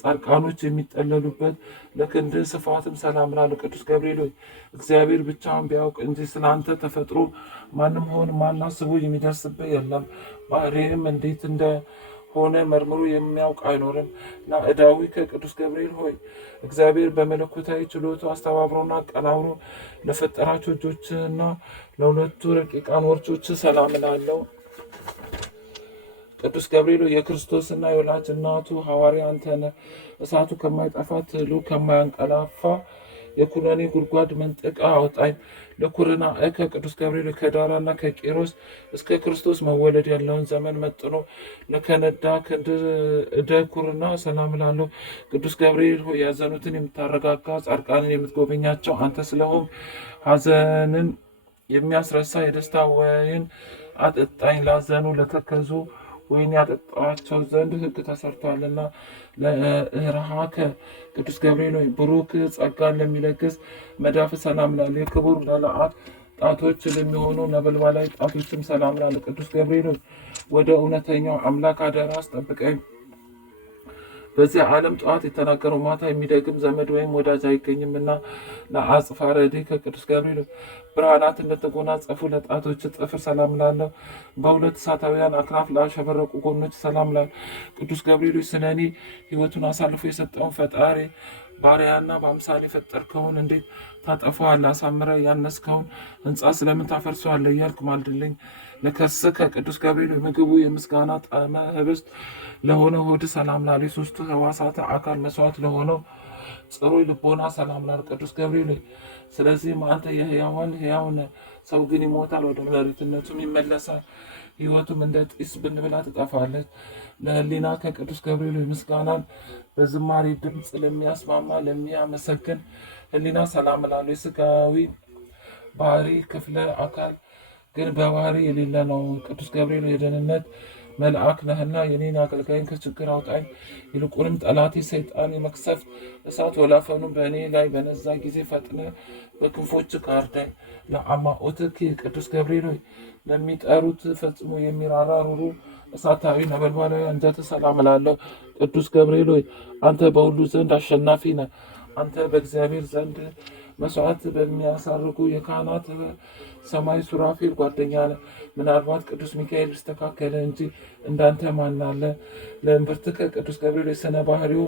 ጻድቃኖች የሚጠለሉበት ለክንድ ስፋትም ሰላም እላለሁ። ቅዱስ ገብርኤል እግዚአብሔር ብቻውን ቢያውቅ እንጂ ስለ አንተ ተፈጥሮ ማንም ሆን ማን አስቦ የሚደርስበት የለም። ባህሪህም እንዴት እንደሆነ መርምሮ የሚያውቅ አይኖርም። ናዕዳዊ ከቅዱስ ገብርኤል ሆይ እግዚአብሔር በመለኮታዊ ችሎቱ አስተባብሮና አቀናብሮ ለፈጠራቸው እጆችና ለሁለቱ ረቂቃን ወርቾች ሰላም እላለሁ። ቅዱስ ገብርኤል የክርስቶስና የወላጅ እናቱ ሐዋርያ አንተ ነህ። እሳቱ ከማይጠፋ ትሉ ከማያንቀላፋ የኩነኔ ጉድጓድ መንጠቃ አውጣኝ። ለኩርና ከቅዱስ ገብርኤል ከዳራና ከቂሮስ እስከ ክርስቶስ መወለድ ያለውን ዘመን መጥኖ ለከነዳ ክንደ ኩርና ሰላም እላለሁ። ቅዱስ ገብርኤል ሆይ ያዘኑትን የምታረጋጋ ጻድቃንን የምትጎበኛቸው አንተ ስለሆን ሐዘንን የሚያስረሳ የደስታ ወይን አጠጣኝ። ላዘኑ ለተከዙ ወይን ያጠጣቸው ዘንድ ሕግ ተሰርቷልና። ለእርሃከ ቅዱስ ገብርኤል ሆይ ብሩክ ጸጋን ለሚለግስ መዳፍ ሰላም እላለሁ። የክቡር መልአክ ጣቶች ለሚሆኑ ነበልባላዊ ጣቶችም ሰላም እላለሁ። ቅዱስ ገብርኤል ሆይ ወደ እውነተኛው አምላክ አደራ አስጠብቀኝ። በዚህ ዓለም ጠዋት የተናገረው ማታ የሚደግም ዘመድ ወይም ወዳጅ አይገኝምና። ለአጽፋረዴ ከቅዱስ ገብርኤል ብርሃናት እንደተጎናጸፉ ለጣቶች ጥፍር ሰላም እላለሁ። በሁለት እሳታውያን አክናፍ ላሸበረቁ ጎኖች ሰላም እላለሁ። ቅዱስ ገብርኤል ስለ እኔ ሕይወቱን አሳልፎ የሰጠውን ፈጣሪ ባሪያና በአምሳል የፈጠርከውን እንዴት ታጠፋዋለህ? አሳምረህ ያነስከውን ሕንፃ ስለምን ታፈርሰዋለህ? እያልክ ማልድልኝ። ለከርሥ ከቅዱስ ገብርኤል ምግቡ የምስጋና ጣዕመ ኅብስት ለሆነ ሆድ ሰላም እላለሁ። የሦስቱ ሕዋሳት አካል መስዋዕት ለሆነው ጽሩይ ልቦና ሰላም እላለሁ። ቅዱስ ገብርኤል ስለዚህም አንተ የሕያዋን ሕያው ነህ። ሰው ግን ይሞታል፣ ወደ መሬትነቱም ይመለሳል። ሕይወቱም እንደ ጢስ ብንብላ ትጠፋለች። ለሕሊና ከቅዱስ ገብርኤል ምስጋናን በዝማሬ ድምፅ ለሚያስማማ ለሚያመሰግን ሕሊና ሰላም እላለሁ። የሥጋዊ ባህሪ ክፍለ አካል ግን በባህሪ የሌለ ነው። ቅዱስ ገብርኤል የደህንነት መልአክ ነህና የኔን አገልጋይን ከችግር አውጣኝ። ይልቁንም ጠላቴ ሰይጣን የመቅሰፍት እሳት ወላፈኑን በእኔ ላይ በነዛ ጊዜ ፈጥነ በክንፎች ጋርዳኝ። ለአማኦትክ ቅዱስ ገብርኤል ለሚጠሩት ፈጽሞ የሚራራ ሩሩ እሳታዊ ነበልባላዊ አንጀት ሰላም እላለሁ። ቅዱስ ገብርኤል አንተ በሁሉ ዘንድ አሸናፊ ነህ። አንተ በእግዚአብሔር ዘንድ መስዋዕት በሚያሳርጉ የካህናት ሰማይ ሱራፌል ጓደኛ ነህ። ምናልባት ቅዱስ ሚካኤል ስተካከለ እንጂ እንዳንተ ማን አለ? ለእምብርትከ ቅዱስ ገብርኤል ስነ ባህሪው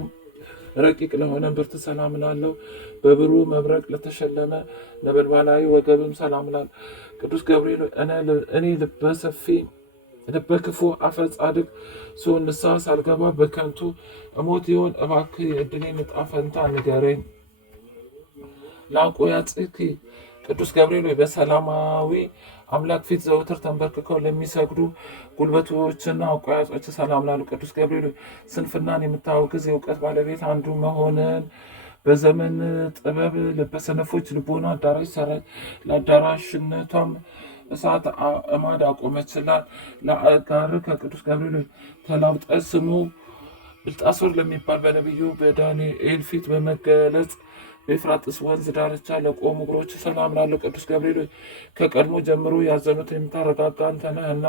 ረቂቅ ለሆነ እምብርት ሰላም እላለሁ። በብሩህ መብረቅ ለተሸለመ ነበልባላዊ ወገብም ሰላም እላለሁ። ቅዱስ ገብርኤል እኔ ልበ ክፉ አፈ ጻድቅ ስሆን ንስሐ ሳልገባ በከንቱ እሞት ይሆን? እባክህ የዕድሌን ዕጣ ፈንታ ንገረኝ። ለአቆያጽክ ቅዱስ ገብርኤል በሰላማዊ አምላክ ፊት ዘውትር ተንበርክከው ለሚሰግዱ ጉልበቶችና አቆያጾች ሰላም እላለሁ። ቅዱስ ገብርኤል ስንፍናን የምታወግዝ የእውቀት ባለቤት አንዱ መሆንን በዘመን ጥበብ ለበሰነፎች ልቦና አዳራሽ ሰራች። ለአዳራሽነቷም እሳት እማድ አቆመችላት። ለአጋር ከቅዱስ ገብርኤል ተላብጠ ስሙ ብልጣሶር ለሚባል በነቢዩ በዳንኤል ፊት በመገለጽ በኤፍራጥስ ወንዝ ዳርቻ ለቆሙ እግሮች ሰላም ላለው ቅዱስ ገብርኤል ሆይ ከቀድሞ ጀምሮ ያዘኑት የምታረጋጋ አንተ ነህና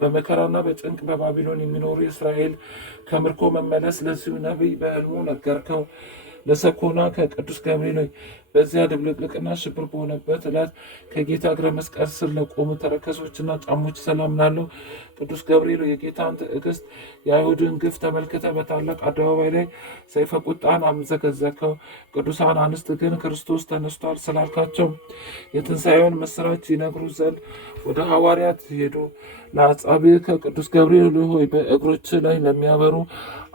በመከራና በጭንቅ በባቢሎን የሚኖሩ እስራኤል ከምርኮ መመለስ ለዚሁ ነቢይ በሕልሙ ነገርከው። ለሰኮና ከቅዱስ ገብርኤል ሆይ በዚያ ድብልቅልቅና ሽብር በሆነበት ዕለት ከጌታ እግረ መስቀል ስር ለቆሙ ተረከዞችና ጫሞች ሰላም ላለው ቅዱስ ገብርኤል የጌታን ትዕግስት የአይሁድን ግፍ ተመልክተ በታላቅ አደባባይ ላይ ሰይፈ ቁጣን አምዘገዘከው። ቅዱሳን አንስት ግን ክርስቶስ ተነስቷል ስላልካቸው የትንሣኤውን ምስራች ይነግሩ ዘንድ ወደ ሐዋርያት ሄዱ። ለአጻብዕ ከቅዱስ ገብርኤል ሆይ በእግሮች ላይ ለሚያበሩ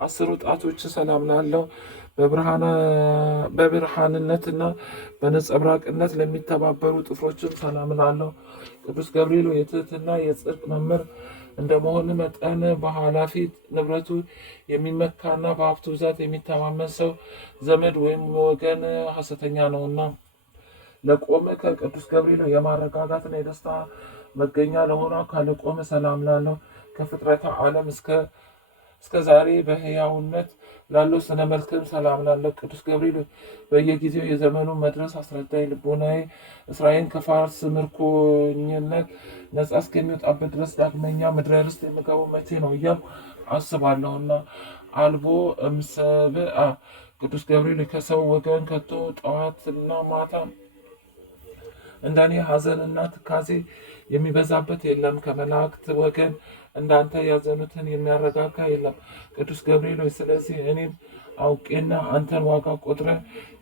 10 ጣቶች ሰላም ላለው በብርሃንነትና በነጸብራቅነት ለሚተባበሩ ጥፍሮችን ሰላም ላለው ቅዱስ ገብርኤል የትህትና የጽድቅ መምህር እንደመሆን መጠን በኃላፊ ንብረቱ የሚመካና በሀብቱ ብዛት የሚተማመን ሰው ዘመድ ወይም ወገን ሐሰተኛ ነውና ለቆመ ከቅዱስ ገብርኤል የማረጋጋትና የደስታ መገኛ ለሆነ ካለቆመ ሰላም ላለው ከፍጥረተ ዓለም እስከ ዛሬ በሕያውነት ላለው ስነ መልክም ሰላም ላለው ቅዱስ ገብርኤል በየጊዜው የዘመኑ መድረስ አስረዳኝ። ልቦናዬ እስራኤልን ከፋርስ ምርኮኝነት ነጻ እስከሚወጣበት ድረስ ዳግመኛ ምድረ ርስት የሚገባው መቼ ነው እያልኩ አስባለሁና አልቦ እምሰብአ ቅዱስ ገብርኤል ከሰው ወገን ከቶ ጠዋትና ማታ እንደኔ ሐዘንና ትካዜ የሚበዛበት የለም። ከመላእክት ወገን እንዳንተ ያዘኑትን የሚያረጋጋ የለም። ቅዱስ ገብርኤል ሆይ ስለዚህ እኔም አውቄና አንተን ዋጋ ቆጥረ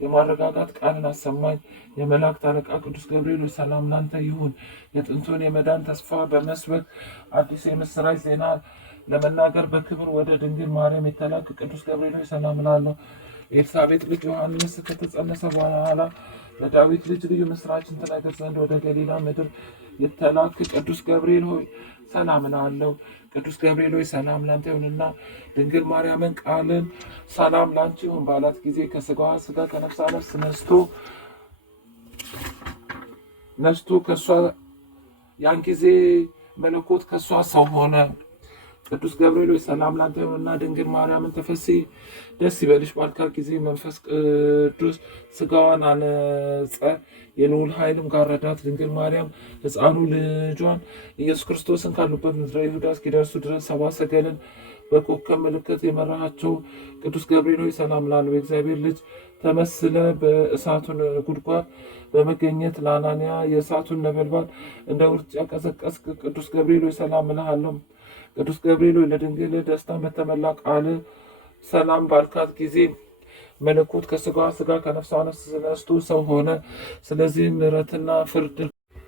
የማረጋጋት ቃልን አሰማኝ። የመላእክት አለቃ ቅዱስ ገብርኤል ሆይ ሰላም ላንተ ይሁን። የጥንቱን የመዳን ተስፋ በመስበክ አዲስ የምስራች ዜና ለመናገር በክብር ወደ ድንግል ማርያም የተላክ ቅዱስ ገብርኤል ሆይ ሰላም ላለሁ። ኤልሳቤጥ ልጅ ዮሐንስ ከተጸነሰ በኋላ ለዳዊት ልጅ ልዩ ምስራችን ትነግር ዘንድ ወደ ገሊላ ምድር የተላክ ቅዱስ ገብርኤል ሆይ ሰላም ላለው። ቅዱስ ገብርኤል ሆይ ሰላም ላንተ ይሁንና ድንግል ማርያምን ቃልን ሰላም ላንቺ ይሁን ባላት ጊዜ ከስጋዋ ስጋ ከነፍሷ ነፍስ ነስቶ ከሷ ያን ጊዜ መለኮት ከሷ ሰው ሆነ። ቅዱስ ገብርኤል ሆይ ሰላም ላንተ ይሁንና ድንግል ማርያምን ተፈሥሒ ደስ ይበልሽ ባልካት ጊዜ መንፈስ ቅዱስ ስጋዋን አነጸ፣ የልዑል ኃይልም ጋረዳት። ድንግል ማርያም ሕፃኑ ልጇን ኢየሱስ ክርስቶስን ካሉበት ምድረ ይሁዳ እስኪደርሱ ድረስ 70 ሰገልን በኮከብ ምልክት የመራሃቸው ቅዱስ ገብርኤል ሆይ ሰላም ላለው። የእግዚአብሔር ልጅ ተመስለ በእሳቱን ጉድጓድ በመገኘት ለአናንያ የእሳቱን ነበልባል እንደ ውርጭ ያቀዘቀዝክ ቅዱስ ገብርኤል ሆይ ሰላም እልሃለሁ። ቅዱስ ገብርኤል ሆይ ለድንግል ደስታን በተመላ ቃል ሰላም ባልካት ጊዜ መለኮት ከስጋዋ ስጋ ከነፍሷ ነፍስ ነስቶ ሰው ሆነ። ስለዚህ ምሕረትና ፍርድ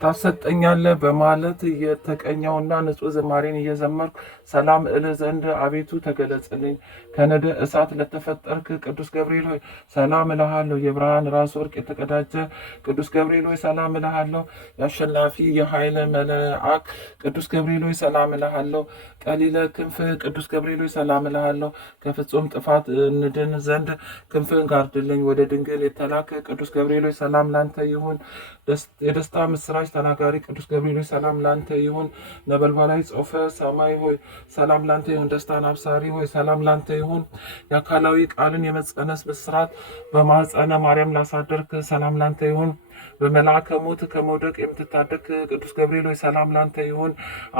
ታሰጠኛለህ በማለት የተቀኘውና ንጹሕ ዝማሬን እየዘመርኩ ሰላም እልህ ዘንድ አቤቱ ተገለጽልኝ። ከነደ እሳት ለተፈጠርክ ቅዱስ ገብርኤል ሆይ ሰላም እልሃለሁ። የብርሃን ራስ ወርቅ የተቀዳጀ ቅዱስ ገብርኤል ሆይ ሰላም እልሃለሁ። የአሸናፊ የኃይል መልአክ ቅዱስ ገብርኤል ሆይ ሰላም እልሃለሁ። ቀሊለ ክንፍ ቅዱስ ገብርኤል ሆይ ሰላም እልሃለሁ። ከፍጹም ጥፋት እንድን ዘንድ ክንፍን ጋርድልኝ። ወደ ድንግል የተላከ ቅዱስ ገብርኤል ሆይ ሰላም ላንተ ይሁን። የደስታ ምስራች ተናጋሪ ቅዱስ ገብርኤል ሆይ ሰላም ላንተ ይሁን። ነበልባላዊ ጾፈ ሰማይ ሆይ ሰላም ላንተ ይሁን። ደስታን አብሳሪ ሆይ ሰላም ላንተ ይሁን። የአካላዊ ቃልን የመጸነስ ብስራት በማኅፀነ ማርያም ላሳደርክ ሰላም ላንተ ይሁን። በመልአከ ሞት ከመውደቅ የምትታደግ ቅዱስ ገብርኤል ሆይ ሰላም ላንተ ይሁን።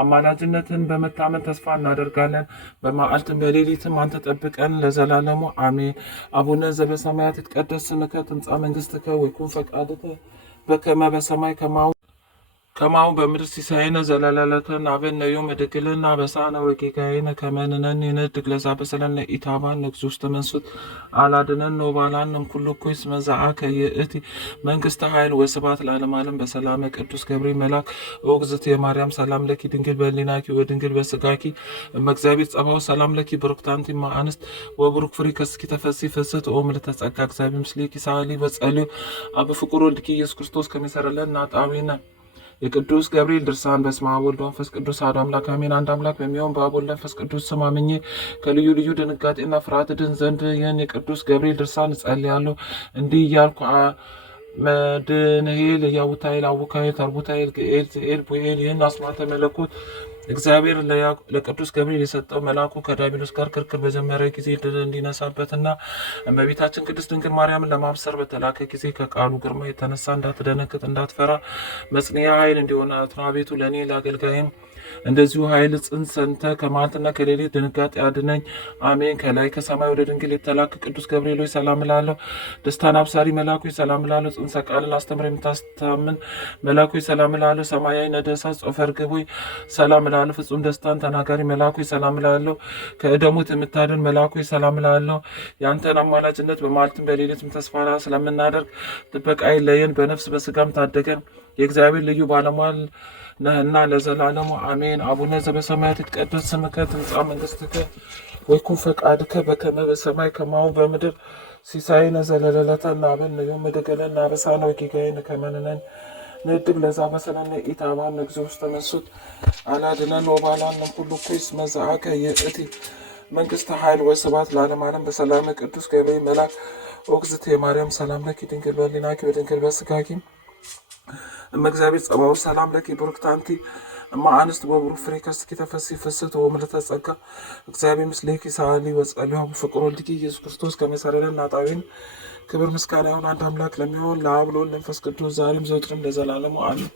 አማላጅነትን በመታመን ተስፋ እናደርጋለን። በመዓልትም በሌሊትም አንተ ጠብቀን ለዘላለሙ አሜን። አቡነ ዘበሰማያት ይትቀደስ ስምከ ትምጻእ መንግሥትከ ወይኩን ፈቃድከ በከመ በሰማይ ከማሁ በምድር ሲሳየነ ዘለለዕለትነ ሀበነ ዮም ወኅድግ ለነ አበሳነ ወጌጋየነ ከመ ንሕነኒ ንኅድግ ለዘአበሰለነ ኢታብአነ እግዚኦ ውስተ መንሱት አላድኅነነ ወባልሐነ እምኩሉ እኩይ እስመ ዘአከ ይእቲ መንግሥተ ኃይል ወስብሐት ለዓለመ ዓለም። በሰላመ ቅዱስ ገብርኤል መልአክ እግዝእትየ ማርያም ሰላም ለኪ ድንግል በሕሊናኪ ወድንግል በሥጋኪ እመ እግዚአብሔር ጸባኦት ሰላም ለኪ ብሩክት አንቲ እም አንስት ወብሩክ ፍሬ ከርስኪ ተፈሥሒ ፍስሕት ኦ ምልዕተ ጸጋ እግዚአብሔር ምስሌኪ ሳሊ በጸልዩ አብ ፍቁር ወልድኪ ኢየሱስ ክርስቶስ ከመ ይሠረይ ለነ ኃጣውኢነ። የቅዱስ ገብርኤል ድርሳን። በስመ አብ ወወልድ ወመንፈስ ቅዱስ አሐዱ አምላክ አሜን። አንድ አምላክ በሚሆን በአብ ወልድ መንፈስ ቅዱስ ስም አምኜ ከልዩ ልዩ ድንጋጤና ፍርሃት ድን ዘንድ ይህን የቅዱስ ገብርኤል ድርሳን እጸልያለሁ። እንዲህ እያልኩ መድንሄል ያውታይል አውካይል ተርቡታይል ግኤል ዝኤል ቡኤል ይህን አስማተ መለኮት እግዚአብሔር ለቅዱስ ገብርኤል የሰጠው መልአኩ ከዲያብሎስ ጋር ክርክር በጀመረ ጊዜ ድል እንዲነሳበትና እመቤታችን ቅድስት ድንግል ማርያምን ለማብሰር በተላከ ጊዜ ከቃሉ ግርማ የተነሳ እንዳትደነግጥ እንዳትፈራ መጽንያ ኃይል እንዲሆናት ነው። አቤቱ ለእኔ ለአገልጋይም እንደዚሁ ኃይል ጽንስ ሰንተ ከመዓልትና ከሌሊት ድንጋጤ አድነኝ። አሜን። ከላይ ከሰማይ ወደ ድንግል የተላክ ቅዱስ ገብርኤል ሆይ ሰላም እላለሁ። ደስታን አብሳሪ መልአክ ሆይ ሰላም እላለሁ። ጽንሰ ቃልን አስተምረ የምታስታምን መልአክ ሆይ ሰላም እላለሁ። ሰማያዊ ነደ እሳት ጾፈ ርግብ ሆይ ሰላም እላለሁ። ፍጹም ደስታን ተናጋሪ መልአክ ሆይ ሰላም እላለሁ። ከእደሙት የምታድን መልአክ ሆይ ሰላም እላለሁ። የአንተን አማላጅነት በመዓልትም በሌሊትም ተስፋ ስለምናደርግ ጥበቃ አይለየን፣ በነፍስ በስጋም ታደገን። የእግዚአብሔር ልዩ ባለሟል ነህና ለዘላለሙ አሜን። አቡነ ዘበሰማያት ይትቀደስ ስምከ ትምጻእ መንግሥትከ ወይኩን ፈቃድከ በከመ በሰማይ ከማሁ በምድር ሲሳየነ ዘለለዕለትነ ሀበነ ዮም ወኅድግ ለነ አበሳነ ወጌጋየነ ከመ ንሕነኒ ንኅድግ ለዘአበሰለነ ኢታብአነ እግዚኦ ውስተ መንሱት አላድኅነነ ወባልሐነ ኩሉ ኩይስ መጽአከ ይእቲ መንግሥተ ኃይል ወስብሐት ለዓለመ ዓለም። በሰላም ቅዱስ ገብርኤል መልአክ ኦግዝእትየ ማርያም ሰላም ለኪ ድንግል በሕሊናኪ ወድንግል በሥጋኪ እመ እግዚአብሔር ጸባኦት ሰላም ለኪ ቡርክት አንቲ እማ አንስት በቡሩክ ፍሬ ከርስኪ ተፈሥሒ ፍስሕት ወምልዕተ ጸጋ እግዚአብሔር ምስሌኪ ሰአሊ ወጸልዩ በፍቅር ወልድኪ ኢየሱስ ክርስቶስ ከመ ይሠረይ ለነ ኃጣውኢነ። ክብር ምስጋና ይሁን አንድ አምላክ ለሚሆን ለአብ ለወልድ ለመንፈስ ቅዱስ ዛሬም ዘወትርም ለዘላለሙ አሜን።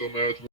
ሰማያት